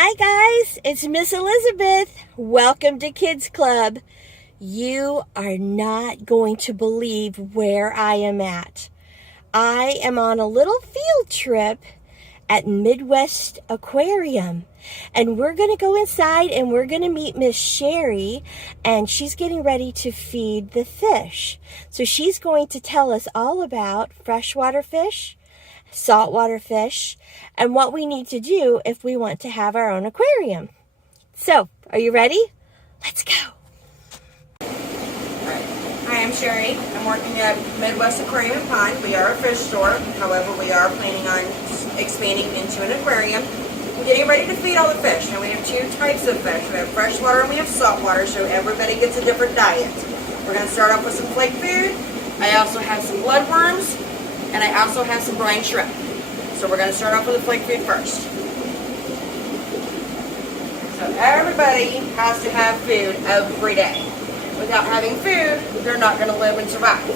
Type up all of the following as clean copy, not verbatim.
Hi guys, it's Miss Elizabeth. Welcome to Kids Club. You are not going to believe where I am at. I am on a little field trip at Midwest Aquarium. And we're going to go inside and we're going to meet Miss Sherry, and she's getting ready to feed the fish. So she's going to tell us all about freshwater fish, saltwater fish, and what we need to do if we want to have our own aquarium. So, are you ready? Let's go. Hi, I'm Sherry. I'm working at Midwest Aquarium and Pond. We are a fish store. However, we are planning on expanding into an aquarium. We're getting ready to feed all the fish. And we have two types of fish. We have freshwater and we have saltwater, so everybody gets a different diet. We're going to start off with some flake food. I also have some bloodworms, and I also have some brine shrimp. So we're going to start off with the flake food first. So everybody has to have food every day. Without having food, they're not going to live and survive.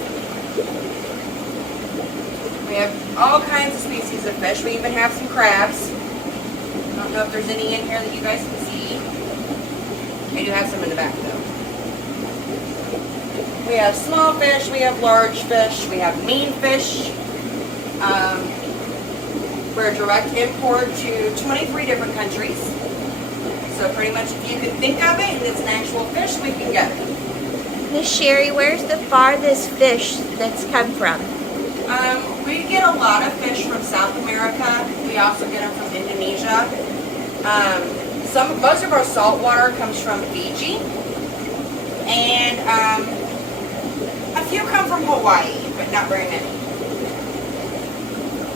We have all kinds of species of fish. We even have some crabs. I don't know if there's any in here that you guys can see. I do have some in the back though. We have small fish, we have large fish, we have mean fish. We're a direct import to 23 different countries. So pretty much if you can think of it and it's an actual fish, we can get it. Miss Sherry, where's the farthest fish that's come from? We get a lot of fish from South America. We also get them from Indonesia. Most of our saltwater comes from Fiji. And a few come from Hawaii, but not very many.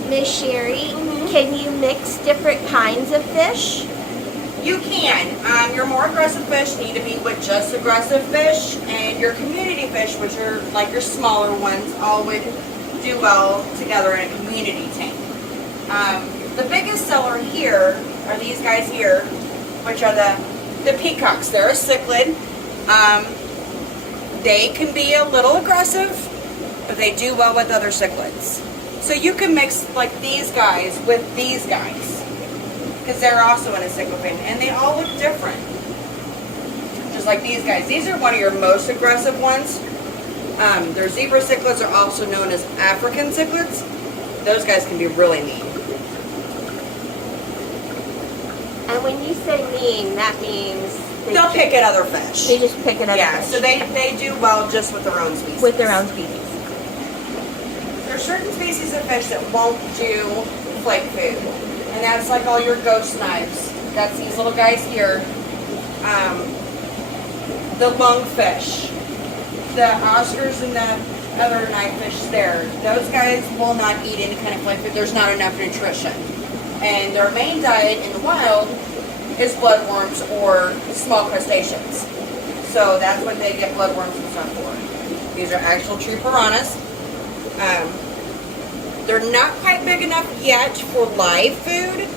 Miss Sherry, can you mix different kinds of fish? You can. Your more aggressive fish need to be with just aggressive fish, and your community fish, which are like your smaller ones, all would do well together in a community tank. The biggest seller here are these guys here, which are the peacocks. They're a cichlid. They can be a little aggressive, but they do well with other cichlids. So you can mix like these guys with these guys, because they're also in a cyclopen, and they all look different. Just like these guys. These are one of your most aggressive ones. Their zebra cichlids are also known as African cichlids. Those guys can be really mean. And when you say mean, that means They'll pick at other fish. They just pick at other Yeah, fish. so they do well just with their own species. With their own species. There's certain species of fish that won't do flake food. And that's like all your ghost knives. That's these little guys here. The lungfish. The Oscars and the other knifefish there. Those guys will not eat any kind of flake food. There's not enough nutrition. And their main diet in the wild is bloodworms or small crustaceans. So that's what they get bloodworms and stuff for. These are actual true piranhas. They're not quite big enough yet for live food.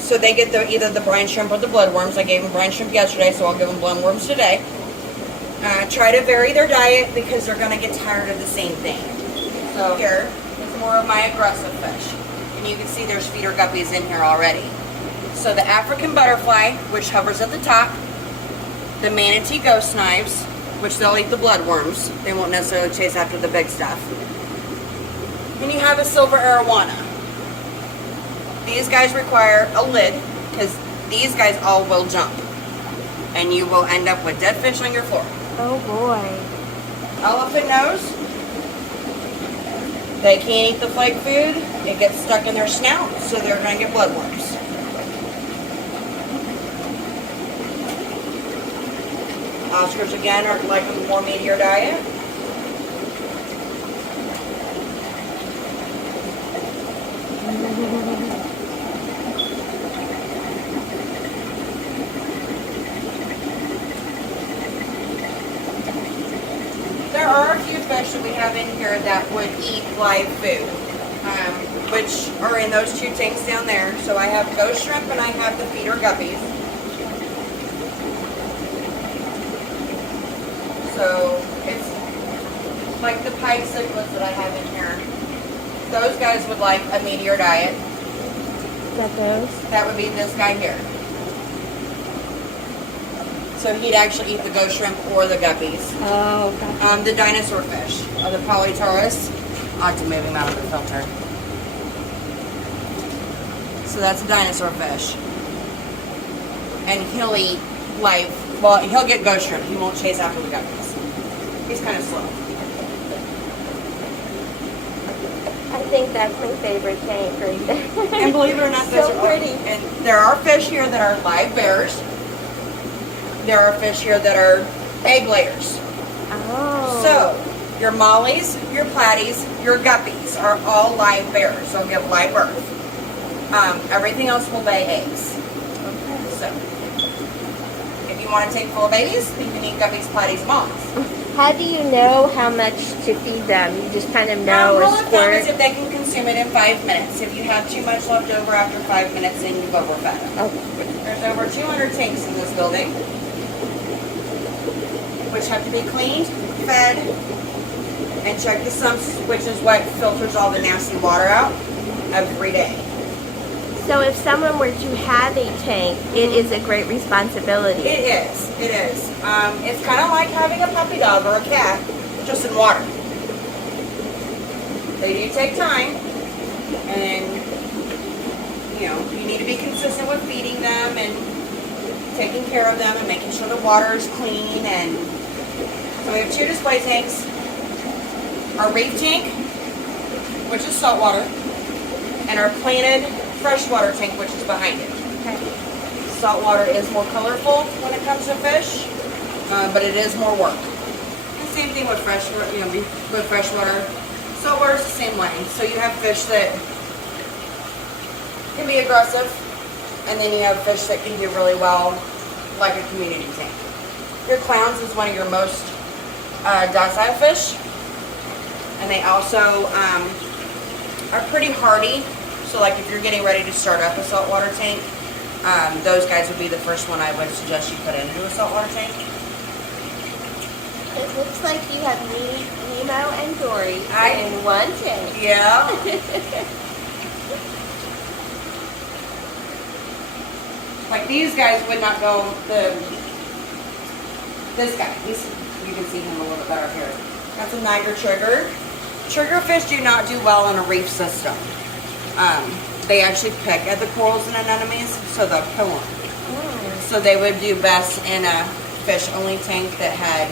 So they get either the brine shrimp or the bloodworms. I gave them brine shrimp yesterday, so I'll give them bloodworms today. Try to vary their diet because they're going to get tired of the same thing. So here is more of my aggressive fish. And you can see there's feeder guppies in here already. So the African butterfly, which hovers at the top. The manatee ghost knives, which they'll eat the bloodworms. They won't necessarily chase after the big stuff. And you have a silver arowana. These guys require a lid because these guys all will jump. And you will end up with dead fish on your floor. Oh boy. Elephant nose. They can't eat the flake food. It gets stuck in their snout, so they're going to get bloodworms. Oscars again are like a more meatier diet. There are a few fish that we have in here that would eat live food, which are in those two tanks down there. So I have ghost shrimp and I have the feeder guppies. So it's like the pike cichlids that I have in here. Those guys would like a meatier diet. Is that those? That would be this guy here. So he'd actually eat the ghost shrimp or the guppies. Oh, gotcha. The dinosaur fish, or the polytaurus. I'll have to move him out of the filter. So that's a dinosaur fish. And he'll eat live, well, he'll get ghost shrimp. He won't chase after the guppies. He's kind of slow. I think that's my favorite tank right there. And believe it or not, so pretty. And there are fish here that are live bears. There are fish here that are egg layers. Oh. So, your mollies, your platies, your guppies are all live bears. They'll give live birth. Everything else will lay eggs. Okay. So, if you want to take full babies, then you need guppies, platies, mollies. How do you know how much to feed them? You just kind of know or Rule of thumb squirt? is if they can consume it in 5 minutes. If you have too much left over after 5 minutes, then you've overfed them. Okay. There's over 200 tanks in this building, which have to be cleaned, fed, and check the sumps, which is what filters all the nasty water out every day. So if someone were to have a tank, it is a great responsibility. It is. It is. It's kind of like having a puppy dog or a cat, just in water. They do take time, and you need to be consistent with feeding them and taking care of them and making sure the water is clean. And so we have 2 display tanks. Our reef tank, which is saltwater, and our planted freshwater tank, which is behind it. Okay. Saltwater is more colorful when it comes to fish, but it is more work. And same thing with freshwater. With freshwater, saltwater is the same way. So you have fish that can be aggressive, and then you have fish that can do really well, like a community tank. Your clowns is one of your most docile fish, and they also are pretty hardy. So like if you're getting ready to start up a saltwater tank, those guys would be the first one I would suggest you put into a saltwater tank. It looks like you have Nemo and Dory in one tank. Yeah. Like these guys would not go, this guy, you can see him a little bit better here. That's a Niger trigger. Triggerfish do not do well in a reef system. They actually pick at the corals and anemones, so they'll kill them. So they would do best in a fish-only tank that had,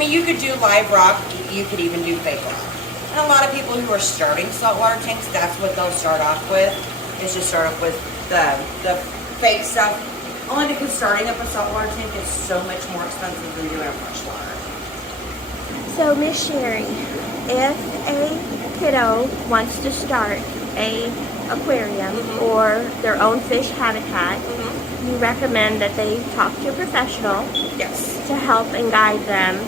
you could do live rock, you could even do fake rock. And a lot of people who are starting saltwater tanks, that's what they'll start off with, is just start off with the fake stuff. Only because starting up a saltwater tank is so much more expensive than doing a freshwater. So Miss Sherry, if a kiddo wants to start a aquarium or their own fish habitat, you recommend that they talk to a professional to help and guide them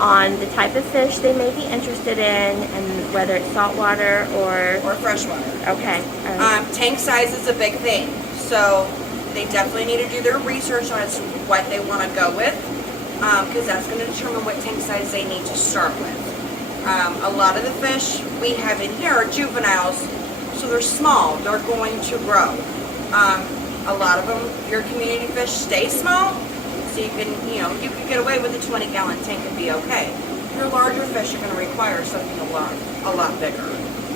on the type of fish they may be interested in and whether it's saltwater or freshwater. Okay. Tank size is a big thing, so they definitely need to do their research on what they want to go with, because that's going to determine what tank size they need to start with. A lot of the fish we have in here are juveniles, so they're small. They're going to grow. A lot of them, your community fish stay small, so you can get away with a 20-gallon tank and be okay. Your larger fish are going to require something a lot bigger.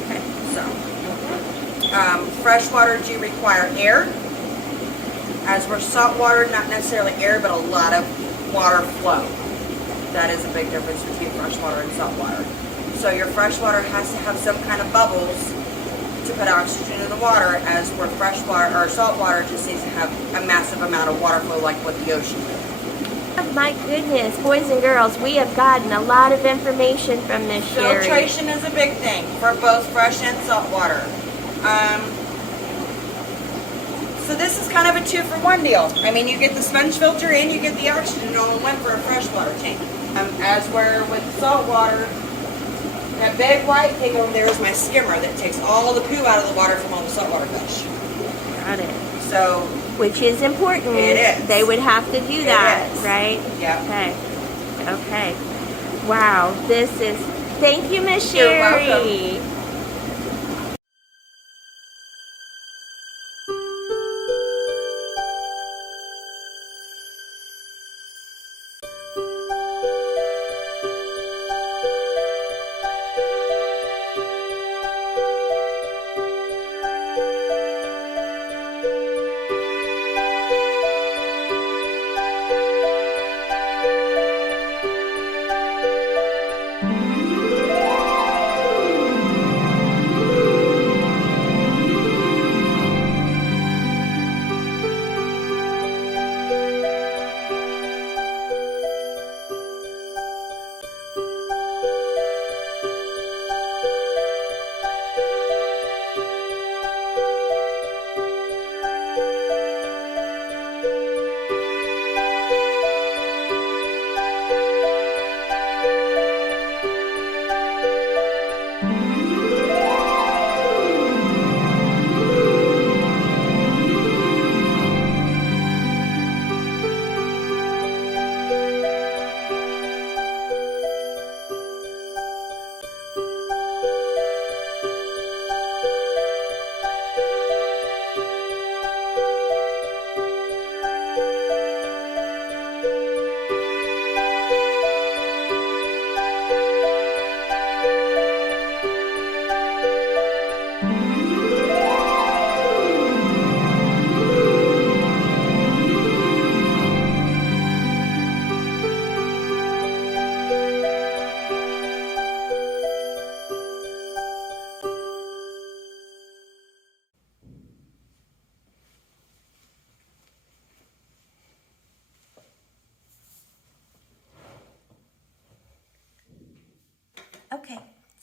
Okay, so freshwater do require air. As we're saltwater, not necessarily air, but a lot of water flow. That is a big difference between freshwater and saltwater. So your freshwater has to have some kind of bubbles to put oxygen in the water, as where freshwater or saltwater just needs to have a massive amount of water flow like what the ocean is. My goodness, boys and girls, we have gotten a lot of information from Miss Sherry. Filtration is a big thing for both fresh and saltwater. So this is kind of a 2-for-1 deal. You get the sponge filter and you get the oxygen all in one for a freshwater tank. As where with saltwater, that big white thing over there is my skimmer that takes all the poo out of the water from all the saltwater fish. Got it. So, which is important. It is. They would have to do that, right? Yeah. Okay. Wow. Thank you, Miss Sherry. You're welcome.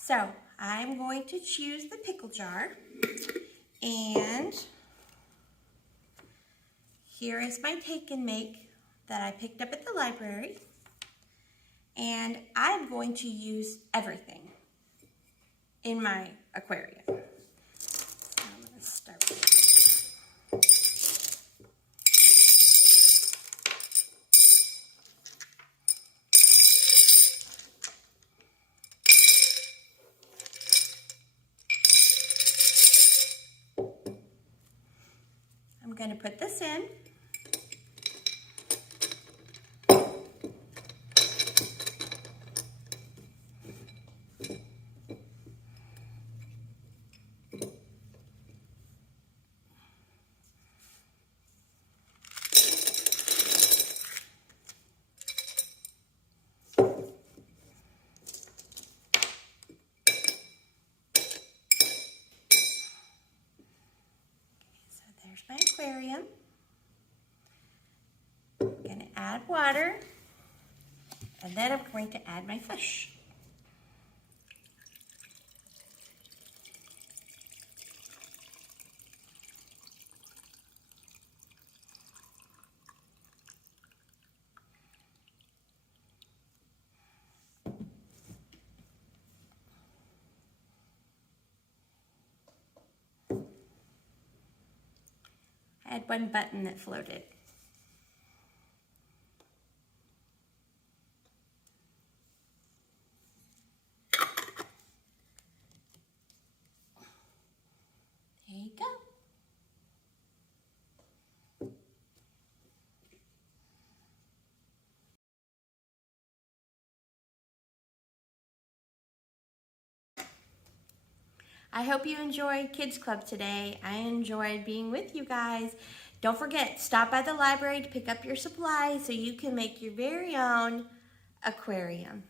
So I'm going to choose the pickle jar, and here is my take and make that I picked up at the library, and I'm going to use everything in my aquarium. So I'm going to start with I'm going to put this in. So there's my aquarium. I'm going to add water, and then I'm going to add my fish. I had one button that floated. There you go. I hope you enjoyed Kids Club today. I enjoyed being with you guys. Don't forget, stop by the library to pick up your supplies so you can make your very own aquarium.